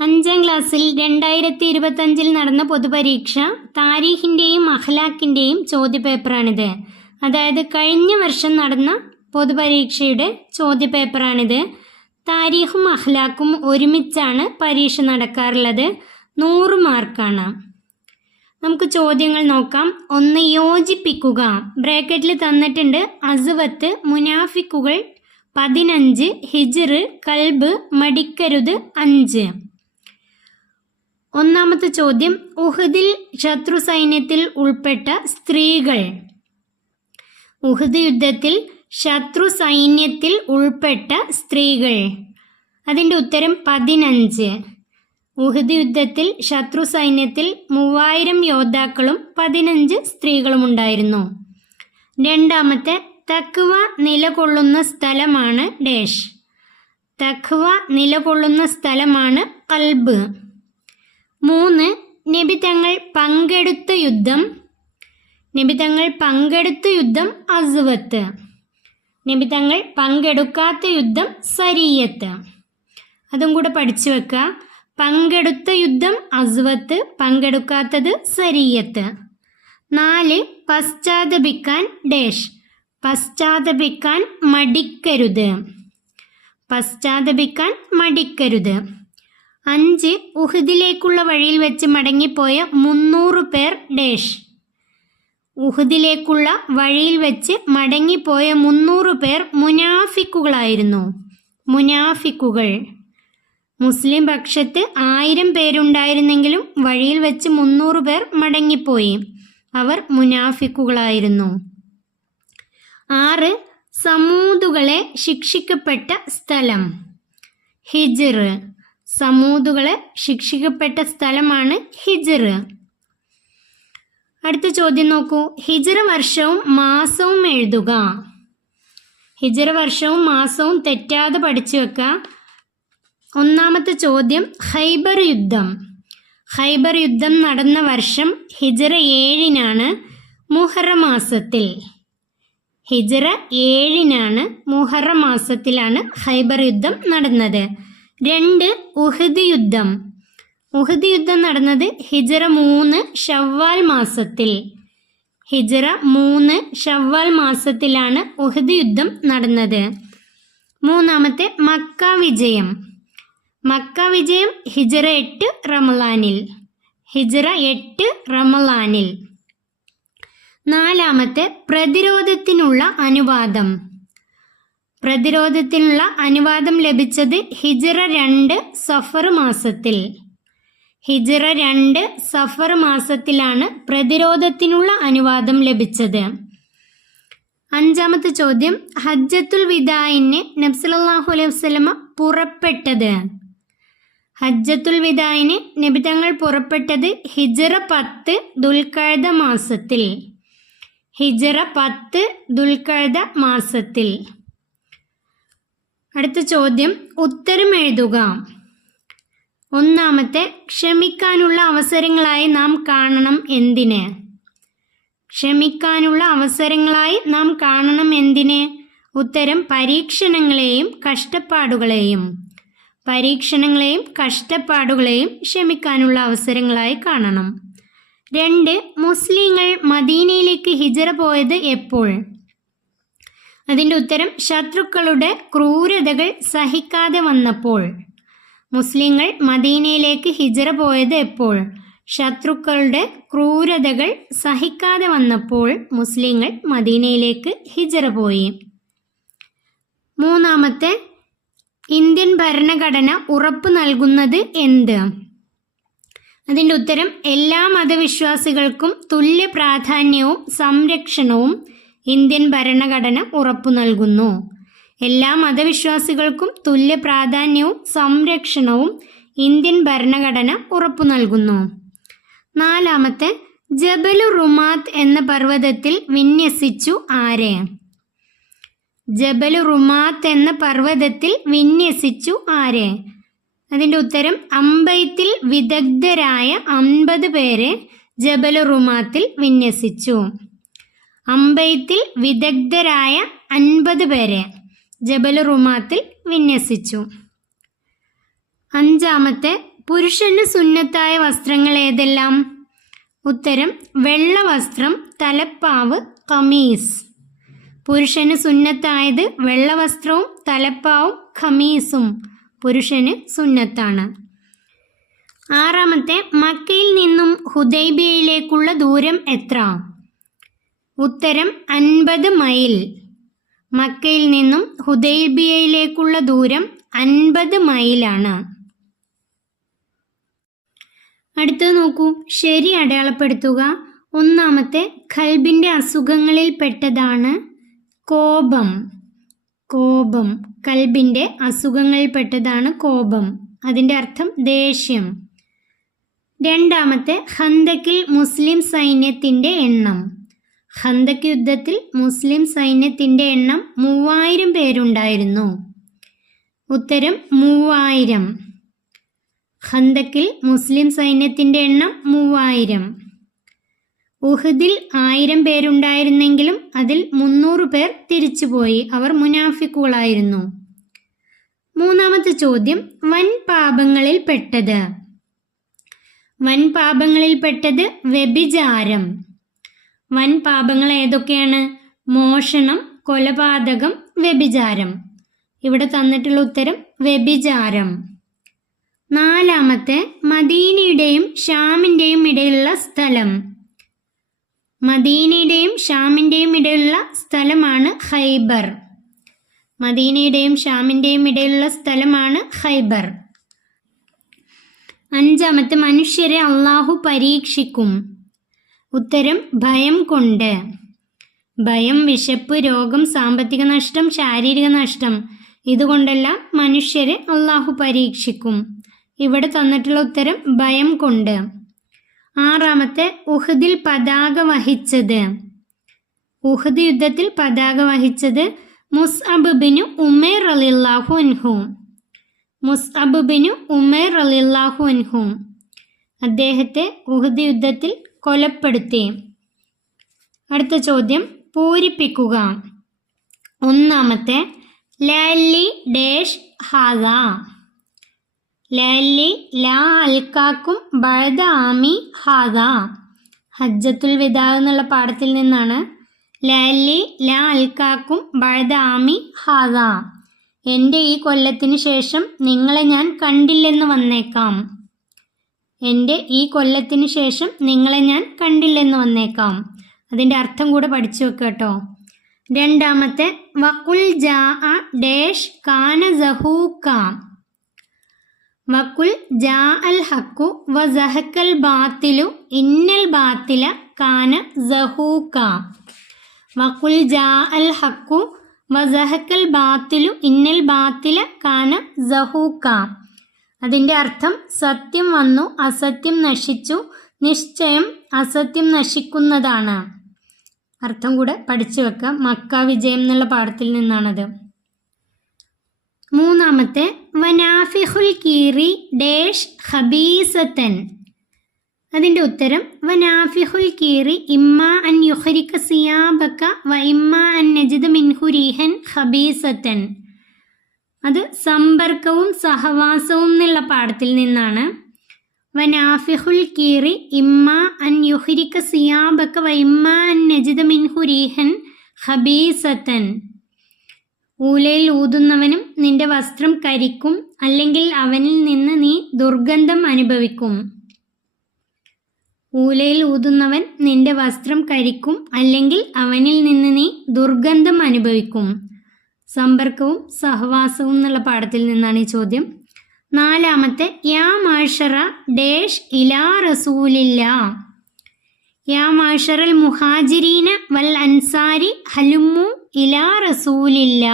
അഞ്ചാം ക്ലാസ്സിൽ രണ്ടായിരത്തി ഇരുപത്തഞ്ചിൽ നടന്ന പൊതുപരീക്ഷ താരീഖിന്റെയും അഖ്ലാഖിന്റെയും ചോദ്യപേപ്പറാണിത്. അതായത് കഴിഞ്ഞ വർഷം നടന്ന പൊതുപരീക്ഷയുടെ ചോദ്യപേപ്പറാണിത്. താരീഖും അഖ്ലാഖും ഒരുമിച്ചാണ് പരീക്ഷ നടക്കാറുള്ളത്. നൂറ് മാർക്കാണ്. നമുക്ക് ചോദ്യങ്ങൾ നോക്കാം. ഒന്ന് യോജിപ്പിക്കുക. ബ്രാക്കറ്റിൽ തന്നിട്ടുണ്ട് അസുവത്ത് മുനാഫിക്കുകൾ പതിനഞ്ച് ഹിജിറ് കൽബ് മടിക്കരുത് അഞ്ച്. ഒന്നാമത്തെ ചോദ്യം ഉഹദിൽ ശത്രു സൈന്യത്തിൽ ഉൾപ്പെട്ട സ്ത്രീകൾ. ഉഹദ് യുദ്ധത്തിൽ ശത്രു സൈന്യത്തിൽ ഉൾപ്പെട്ട സ്ത്രീകൾ. അതിന്റെ ഉത്തരം പതിനഞ്ച്. ഉഹദ് യുദ്ധത്തിൽ ശത്രു സൈന്യത്തിൽ മൂവായിരം യോദ്ധാക്കളും പതിനഞ്ച് സ്ത്രീകളും ഉണ്ടായിരുന്നു. രണ്ടാമത്തെ തക്വ നിലകൊള്ളുന്ന സ്ഥലമാണ് ഡേഷ്. തക്വ നിലകൊള്ളുന്ന സ്ഥലമാണ് കൽബ്. മൂന്ന് നബി തങ്ങൾ പങ്കെടുത്ത യുദ്ധം. നബി തങ്ങൾ പങ്കെടുത്ത യുദ്ധം അസുവത്ത്. നബി തങ്ങൾ പങ്കെടുക്കാത്ത യുദ്ധം സരീയത്ത്. അതും കൂടെ പഠിച്ചു വെക്കുക പങ്കെടുത്ത യുദ്ധം അസുവത്ത് പങ്കെടുക്കാത്തത് സരീയത്ത്. നാല് പശ്ചാത്തപിക്കാൻ ഡേഷ്. പശ്ചാത്തപിക്കാൻ മടിക്കരുത്. പശ്ചാത്തപിക്കാൻ മടിക്കരുത്. അഞ്ച് ഉഹുദിലേക്കുള്ള വഴിയിൽ വെച്ച് മടങ്ങിപ്പോയ മുന്നൂറ് പേർ ഡേഷ്. ഉഹുദിലേക്കുള്ള വഴിയിൽ വെച്ച് മടങ്ങിപ്പോയ മുന്നൂറ് പേർ മുനാഫിക്കുകളായിരുന്നു. മുനാഫിക്കുകൾ. മുസ്ലിം പക്ഷത്ത് ആയിരം പേരുണ്ടായിരുന്നെങ്കിലും വഴിയിൽ വെച്ച് മുന്നൂറ് പേർ മടങ്ങിപ്പോയി. അവർ മുനാഫിക്കുകളായിരുന്നു. ആറ് സമൂതുകളെ ശിക്ഷിക്കപ്പെട്ട സ്ഥലം. ഹിജിർ സമൂതുകളെ ശിക്ഷിക്കപ്പെട്ട സ്ഥലമാണ് ഹിജറ്. അടുത്ത ചോദ്യം നോക്കൂ. ഹിജറ വർഷവും മാസവും എഴുതുക. ഹിജറ വർഷവും മാസവും തെറ്റാതെ പഠിച്ചു വെക്കുക ഒന്നാമത്തെ ചോദ്യം ഹൈബർ യുദ്ധം. ഹൈബർ യുദ്ധം നടന്ന വർഷം ഹിജറ ഏഴിനാണ് മുഹറ മാസത്തിൽ. ഹിജറ ഏഴിനാണ് മുഹറ മാസത്തിലാണ് ഹൈബർ യുദ്ധം നടന്നത്. രണ്ട് ഉഹദ് യുദ്ധം. ഉഹദ് യുദ്ധം നടന്നത് ഹിജറ മൂന്ന് ഷവ്വാൽ മാസത്തിൽ. ഹിജറ മൂന്ന് ഷവ്വാൽ മാസത്തിലാണ് ഉഹദ് യുദ്ധം നടന്നത്. മൂന്നാമത്തെ മക്ക വിജയം. മക്ക വിജയം ഹിജറ എട്ട് റമലാനിൽ ഹിജറ എട്ട് റമലാനിൽ നാലാമത്തെ പ്രതിരോധത്തിനുള്ള അനുവാദം. പ്രതിരോധത്തിനുള്ള അനുവാദം ലഭിച്ചത് ഹിജറ രണ്ട് സഫർ മാസത്തിൽ. ഹിജറ രണ്ട് സഫർ മാസത്തിലാണ് പ്രതിരോധത്തിനുള്ള അനുവാദം ലഭിച്ചത്. അഞ്ചാമത്തെ ചോദ്യം ഹജ്ജത്തുൽ വിദായിന് നബ്സലാഹു അലൈഹി വസ്ലമ പുറപ്പെട്ടത്. ഹജ്ജത്തുൽ വിദായിന് നബിതങ്ങൾ പുറപ്പെട്ടത് ഹിജറ പത്ത് ദുൽക്കഴുത മാസത്തിൽ. ഹിജറ പത്ത് ദുൽക്കഴുത മാസത്തിൽ. അടുത്ത ചോദ്യം ഉത്തരം എഴുതുക. ഒന്നാമത്തെ ക്ഷമിക്കാനുള്ള അവസരങ്ങളായി നാം കാണണം എന്തിന്? ക്ഷമിക്കാനുള്ള അവസരങ്ങളായി നാം കാണണം എന്തിന്? ഉത്തരം പരീക്ഷണങ്ങളെയും കഷ്ടപ്പാടുകളെയും. പരീക്ഷണങ്ങളെയും കഷ്ടപ്പാടുകളെയും ക്ഷമിക്കാനുള്ള അവസരങ്ങളായി കാണണം. രണ്ട് മുസ്ലിങ്ങൾ മദീനയിലേക്ക് ഹിജറ പോയത് എപ്പോൾ? അതിന്റെ ഉത്തരം ശത്രുക്കളുടെ ക്രൂരതകൾ സഹിക്കാതെ വന്നപ്പോൾ. മുസ്ലിങ്ങൾ മദീനയിലേക്ക് ഹിജറ പോയത് എപ്പോൾ? ശത്രുക്കളുടെ ക്രൂരതകൾ സഹിക്കാതെ വന്നപ്പോൾ മുസ്ലിങ്ങൾ മദീനയിലേക്ക് ഹിജറ പോയി. മൂന്നാമത്തെ ഇന്ത്യൻ ഭരണഘടന ഉറപ്പ് നൽകുന്നത് എന്ത്? അതിന്റെ ഉത്തരം എല്ലാ മതവിശ്വാസികൾക്കും തുല്യ പ്രാധാന്യവും സംരക്ഷണവും ഇന്ത്യൻ ഭരണഘടന ഉറപ്പു നൽകുന്നു. എല്ലാ മതവിശ്വാസികൾക്കും തുല്യ പ്രാധാന്യവും സംരക്ഷണവും ഇന്ത്യൻ ഭരണഘടന ഉറപ്പു നൽകുന്നു. നാലാമത്തെ ജബലു റുമാത്ത് എന്ന പർവതത്തിൽ വിന്യസിച്ചു ആരെ? ജബലു റുമാത്ത് എന്ന പർവതത്തിൽ വിന്യസിച്ചു ആരെ? അതിന്റെ ഉത്തരം അമ്പയത്തിൽ വിദഗ്ധരായ അൻപത് പേരെ ജബലു റുമാത്തിൽ വിന്യസിച്ചു. അമ്പയത്തിൽ വിദഗ്ധരായ അൻപത് പേരെ ജബൽ റുമാത്തിൽ വിന്യസിച്ചു. അഞ്ചാമത്തെ പുരുഷന് സുന്നത്തായ വസ്ത്രങ്ങൾ ഏതെല്ലാം? ഉത്തരം വെള്ള വസ്ത്രം തലപ്പാവ് കമീസ്. പുരുഷന് സുന്നത്തായത് വെള്ള വസ്ത്രവും തലപ്പാവും ഖമീസും പുരുഷന് സുന്നത്താണ്. ആറാമത്തെ മക്കയിൽ നിന്നും ഹുദൈബിയയിലേക്കുള്ള ദൂരം എത്ര? ഉത്തരം അൻപത് മൈൽ. മക്കയിൽ നിന്നും ഹുദൈബിയയിലേക്കുള്ള ദൂരം അൻപത് മൈലാണ്. അടുത്തത് നോക്കൂ. ശരി അടയാളപ്പെടുത്തുക. ഒന്നാമത്തെ ഖൽബിന്റെ അസുഖങ്ങളിൽ പെട്ടതാണ് കോപം. കോപം. കൽബിന്റെ അസുഖങ്ങളിൽപ്പെട്ടതാണ് കോപം. അതിന്റെ അർത്ഥം ദേഷ്യം. രണ്ടാമത്തെ ഹന്തക്കിൽ മുസ്ലിം സൈന്യത്തിന്റെ എണ്ണം. ഹന്തക് യുദ്ധത്തിൽ മുസ്ലിം സൈന്യത്തിന്റെ എണ്ണം മൂവായിരം പേരുണ്ടായിരുന്നു. ഉത്തരം മൂവായിരം. ഹന്തക്കിൽ മുസ്ലിം സൈന്യത്തിന്റെ എണ്ണം മൂവായിരം. ഉഹദിൽ ആയിരം പേരുണ്ടായിരുന്നെങ്കിലും അതിൽ മുന്നൂറ് പേർ തിരിച്ചുപോയി. അവർ മുനാഫിക്കുകളായിരുന്നു. മൂന്നാമത്തെ ചോദ്യം വൻ പാപങ്ങളിൽ പെട്ടത്. വൻ പാപങ്ങളിൽ പെട്ടത് വ്യഭിചാരം. വൻ പാപങ്ങൾ ഏതൊക്കെയാണ്? മോഷണം കൊലപാതകം വ്യഭിചാരം. ഇവിടെ തന്നിട്ടുള്ള ഉത്തരം വ്യഭിചാരം. നാലാമത്തെ മദീനയുടെയും ഷാമിന്റെയും ഇടയിലുള്ള സ്ഥലം. മദീനയുടെയും ഷാമിന്റെയും ഇടയിലുള്ള സ്ഥലമാണ് ഹൈബർ മദീനയുടെയും ഷാമിന്റെയും ഇടയിലുള്ള സ്ഥലമാണ് ഹൈബർ അഞ്ചാമത്തെ മനുഷ്യരെ അള്ളാഹു പരീക്ഷിക്കും. ഉത്തരം ഭയം കൊണ്ട്. ഭയം വിശപ്പ് രോഗം സാമ്പത്തിക നഷ്ടം ശാരീരിക നഷ്ടം ഇതുകൊണ്ടെല്ലാം മനുഷ്യരെ അള്ളാഹു പരീക്ഷിക്കും. ഇവിടെ തന്നിട്ടുള്ള ഉത്തരം ഭയം കൊണ്ട്. ആറാമത്തെ ഉഹദിൽ പതാക വഹിച്ചത്. ഉഹദ് യുദ്ധത്തിൽ പതാക വഹിച്ചത് മുസ്അബ് ബിനു ഉമേർ അലിള്ളാഹു അൻഹു. മുസ്അബ് ബിനു ഉമേർ അലിള്ളാഹു അൻഹു. അദ്ദേഹത്തെ ഉഹദ് യുദ്ധത്തിൽ കൊലപ്പെടുത്തി. അടുത്ത ചോദ്യം പൂരിപ്പിക്കുക. ഒന്നാമത്തെ ലാലി ഡേഷ് ഹാദ. ലാലി ലാ അൽക്കാക്കും ബഴദ ആമി ഹാദ. ഹജ്ജത്തുൽ വിദാ എന്നുള്ള പാഠത്തിൽ നിന്നാണ് ലാലി ലാ അൽക്കാക്കും ബഴദ ആമി ഹാദ. എന്റെ ഈ കൊല്ലത്തിന് ശേഷം നിങ്ങളെ ഞാൻ കണ്ടില്ലെന്ന് വന്നേക്കാം. എന്റെ ഈ കൊല്ലത്തിന് ശേഷം നിങ്ങളെ ഞാൻ കണ്ടില്ലെന്ന് വന്നേക്കാം. അതിന്റെ അർത്ഥം കൂടെ പഠിച്ചു വെക്കുക കേട്ടോ. രണ്ടാമത്തെ വക്കുൽ ജാ ഡേഷ് കാന ജഹൂക്കാം വക്കുൽ ജാ അൽ ഹക്കു വ ജഹക്കൽ ബാത്തിലു ഇന്നൽ ബാത്തില കാന ജഹൂക്കാം വക്കുൽ ജാ അൽ ഹക്കു വ ജഹക്കൽ ബാത്തിലു ഇന്നൽ ബാത്തില കാന സഹൂക്ക അതിന്റെ അർത്ഥം സത്യം വന്നു അസത്യം നശിച്ചു നിശ്ചയം അസത്യം നശിക്കുന്നതാണ്. അർത്ഥം കൂടെ പഠിച്ചു വെക്കാം. മക്ക വിജയം എന്നുള്ള പാഠത്തിൽ നിന്നാണത്. മൂന്നാമത്തെ വനാഫിഹുൽ കീറി ഡേഷ് ഹബീസത്തൻ അതിന്റെ ഉത്തരം വനാഫിഹുൽ കീറി ഇമ്മ അൻ യുഹരിക്ക സിയാബക്ക വ ഇമ്മ അൻ നജിദ് മിൻഹുരീഹൻ ഖബീസത്തൻ. അത് സമ്പർക്കവും സഹവാസവും എന്നുള്ള പാഠത്തിൽ നിന്നാണ്. വനാഫിഹുൽ കീറി ഇമ്മ അൻ യുഹരിക്ക സിയാബക്ക വ ഇമ്മ അൻ നജിദ മിൻഹുരീഹൻ ഹബീസത്തൻ. ഊലയിൽ ഊതുന്നവനും നിന്റെ വസ്ത്രം കരിക്കും അല്ലെങ്കിൽ അവനിൽ നിന്ന് നീ ദുർഗന്ധം അനുഭവിക്കും. ഊലയിൽ ഊതുന്നവൻ നിന്റെ വസ്ത്രം കരിക്കും അല്ലെങ്കിൽ അവനിൽ നിന്ന് നീ ദുർഗന്ധം അനുഭവിക്കും. സമ്പർക്കവും സഹവാസവും എന്നുള്ള പാഠത്തിൽ നിന്നാണ് ഈ ചോദ്യം. നാലാമത്തെ യാ മാഷറ ഡേഷ് ഇലാ റസൂലില്ല. യാ മാഷറൽ മുഹാജിരീന വൽ അൻസാരി ഹലുമു ഇലാ റസൂലില്ല.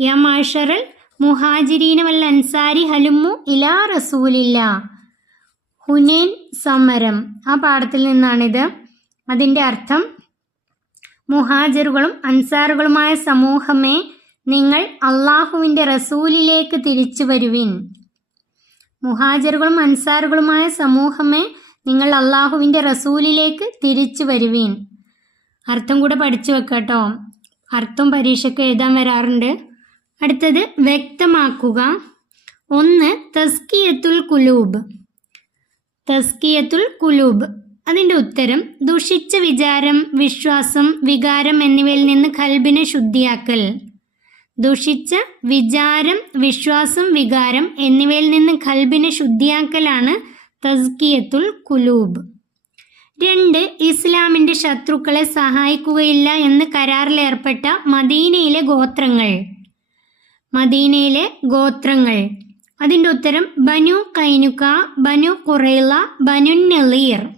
യാ മാഷറൽ മുഹാജിരീന വൽ അൻസാരി ഹലുമു ഇലാ റസൂലില്ല. ഹുനൈൻ സമരം. ആ പാഠത്തിൽ നിന്നാണിത്. അതിന്റെ അർത്ഥം മുഹാജിറുകളും അൻസാറുകളുമായ സമൂഹമേ നിങ്ങൾ അള്ളാഹുവിന്റെ റസൂലിലേക്ക് തിരിച്ചു വരുവിൻ. മുഹാജറുകളും അൻസാറുകളുമായ സമൂഹമേ നിങ്ങൾ അള്ളാഹുവിന്റെ റസൂലിലേക്ക് തിരിച്ചു വരുവിൻ. അർത്ഥം കൂടെ പഠിച്ചു വെക്കട്ടോ. അർത്ഥം പരീക്ഷയ്ക്ക് എഴുതാൻ വരാറുണ്ട്. അടുത്തത് വ്യക്തമാക്കുക. ഒന്ന് തസ്കിയത്തുൽ കുലൂബ്. തസ്കിയത്തുൽ കുലൂബ്. അതിന്റെ ഉത്തരം ദുഷിച്ച വിചാരം വിശ്വാസം വികാരം എന്നിവയിൽ നിന്ന് കൽബിനെ ശുദ്ധിയാക്കൽ. ദുഷിച്ച വിചാരം വിശ്വാസം വികാരം എന്നിവയിൽ നിന്ന് കൽബിനെ ശുദ്ധിയാക്കലാണ് തസ്കിയത്തുൽ കുലൂബ്. രണ്ട് ഇസ്ലാമിന്റെ ശത്രുക്കളെ സഹായിക്കുകയില്ല എന്ന് കരാറിലേർപ്പെട്ട മദീനയിലെ ഗോത്രങ്ങൾ. മദീനയിലെ ഗോത്രങ്ങൾ. അതിന്റെ ഉത്തരം ബനു കൈനുക ബനു കുറൈല ബനു നെളീർ.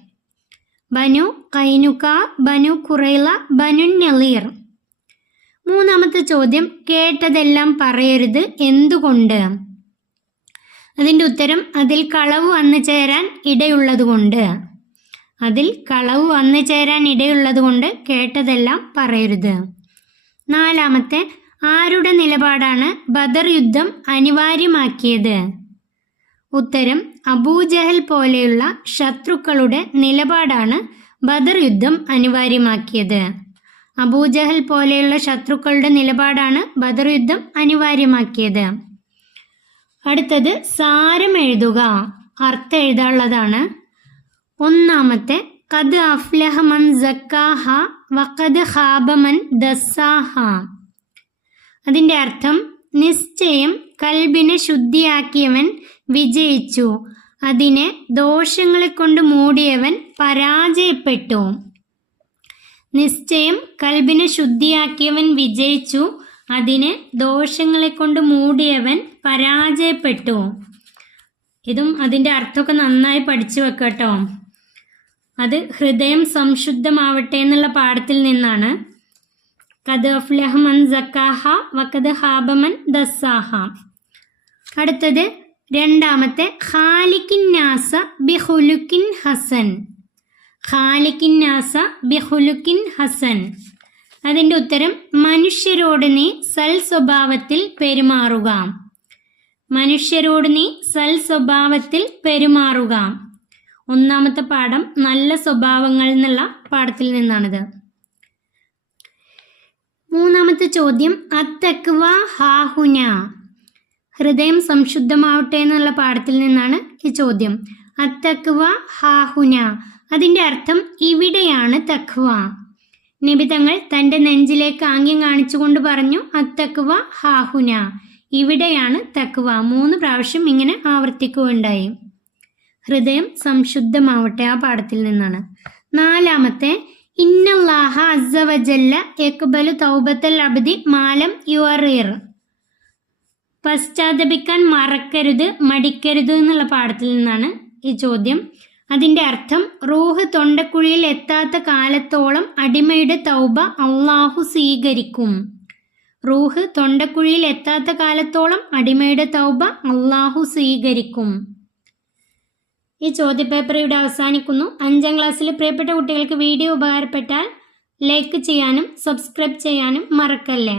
ബനു കൈനുക ബനു കുറൈല ബനു നെളീർ. മൂന്നാമത്തെ ചോദ്യം കേട്ടതെല്ലാം പറയരുത് എന്തുകൊണ്ട്? അതിന്റെ ഉത്തരം അതിൽ കളവ് വന്നു ചേരാൻ ഇടയുള്ളതുകൊണ്ട്. അതിൽ കളവ് വന്നു ചേരാൻ ഇടയുള്ളതുകൊണ്ട് കേട്ടതെല്ലാം പറയരുത്. നാലാമത്തെ ആരുടെ നിലപാടാണ് ബദർ യുദ്ധം അനിവാര്യമാക്കിയത്? ഉത്തരം അബൂജഹൽ പോലെയുള്ള ശത്രുക്കളുടെ നിലപാടാണ് ബദർ യുദ്ധം അനിവാര്യമാക്കിയത്. അബൂജഹൽ പോലെയുള്ള ശത്രുക്കളുടെ നിലപാടാണ് ബദർ യുദ്ധം അനിവാര്യമാക്കിയത്. അടുത്തത് സാരം എഴുതുക. അർത്ഥം എഴുതാനുള്ളതാണ്. ഒന്നാമത്തെ കത് അഫ്ലഹമൻ സക്കാഹ വഖദ് ഖാബമൻ ദസ്സാഹ അതിന്റെ അർത്ഥം നിശ്ചയം കൽബിനെ ശുദ്ധിയാക്കിയവൻ വിജയിച്ചു. അതിനെ ദോഷങ്ങളെ കൊണ്ട് മൂടിയവൻ പരാജയപ്പെട്ടു. നിശ്ചയം കൽബിനെ ശുദ്ധിയാക്കിയവൻ വിജയിച്ചു. അതിനെ ദോഷങ്ങളെ കൊണ്ട് മൂടിയവൻ പരാജയപ്പെട്ടു. ഇതും അതിന്റെ അർത്ഥമൊക്കെ നന്നായി പഠിച്ചു വെക്കട്ടോ. അത് ഹൃദയം സംശുദ്ധമാവട്ടെ എന്നുള്ള പാഠത്തിൽ നിന്നാണ്. കത് അഫ്ലഹമൻ സക്കാഹ വക്കത് ഹാബമൻ ദസ്സാഹ. അടുത്തത് രണ്ടാമത്തെ ഖാലിക്കിന്നാസ ബിഹുലുക്കിൻ ഹസൻ. ഖാലിക്കിന്നാസ ബിഹുലുക്കിൻ ഹസൻ. അതിന്റെ ഉത്തരം മനുഷ്യരോട് നീ സൽ സ്വഭാവത്തിൽ പെരുമാറുക. മനുഷ്യരോട് നീ സൽ സ്വഭാവത്തിൽ പെരുമാറുക. ഒന്നാമത്തെ പാഠം നല്ല സ്വഭാവങ്ങൾ എന്നുള്ള പാഠത്തിൽ നിന്നാണിത്. മൂന്നാമത്തെ ചോദ്യം അത്തക്വ ഹാഹുന. ഹൃദയം സംശുദ്ധമാവട്ടെ എന്നുള്ള പാഠത്തിൽ നിന്നാണ് ഈ ചോദ്യം. അത്തക്വ ഹാഹുന. അതിന്റെ അർത്ഥം ഇവിടെയാണ് തക്വ. നിബിതങ്ങൾ തന്റെ നെഞ്ചിലേക്ക് ആംഗ്യം കാണിച്ചുകൊണ്ട് പറഞ്ഞു അത്തക്വ ഹാഹുന. ഇവിടെയാണ് തക്വ. മൂന്ന് പ്രാവശ്യം ഇങ്ങനെ ആവർത്തിക്കുകയുണ്ടായി. ഹൃദയം സംശുദ്ധമാവട്ടെ ആ പാഠത്തിൽ നിന്നാണ്. നാലാമത്തെ ഇന്നല്ലാഹ അസവജല്ല യക്ബലു തൗബത്തൽ അബദി മാലം യുവറിയർ പശ്ചാത്തപിക്കാൻ മറക്കരുത് മടിക്കരുത് എന്നുള്ള പാഠത്തിൽ നിന്നാണ് ഈ ചോദ്യം. അതിന്റെ അർത്ഥം റൂഹ് തൊണ്ടക്കുഴിയിൽ എത്താത്ത കാലത്തോളം അടിമയുടെ തൗബ അള്ളാഹു സ്വീകരിക്കും. റൂഹ് തൊണ്ടക്കുഴിയിൽ എത്താത്ത കാലത്തോളം അടിമയുടെ തൗബ അള്ളാഹു സ്വീകരിക്കും. ഈ ചോദ്യപേപ്പർ ഇവിടെ അവസാനിക്കുന്നു. അഞ്ചാം ക്ലാസ്സിലെ പ്രിയപ്പെട്ട കുട്ടികൾക്ക് വീഡിയോ ഉപകാരപ്പെട്ടാൽ ലൈക്ക് ചെയ്യാനും സബ്സ്ക്രൈബ് ചെയ്യാനും മറക്കല്ലേ?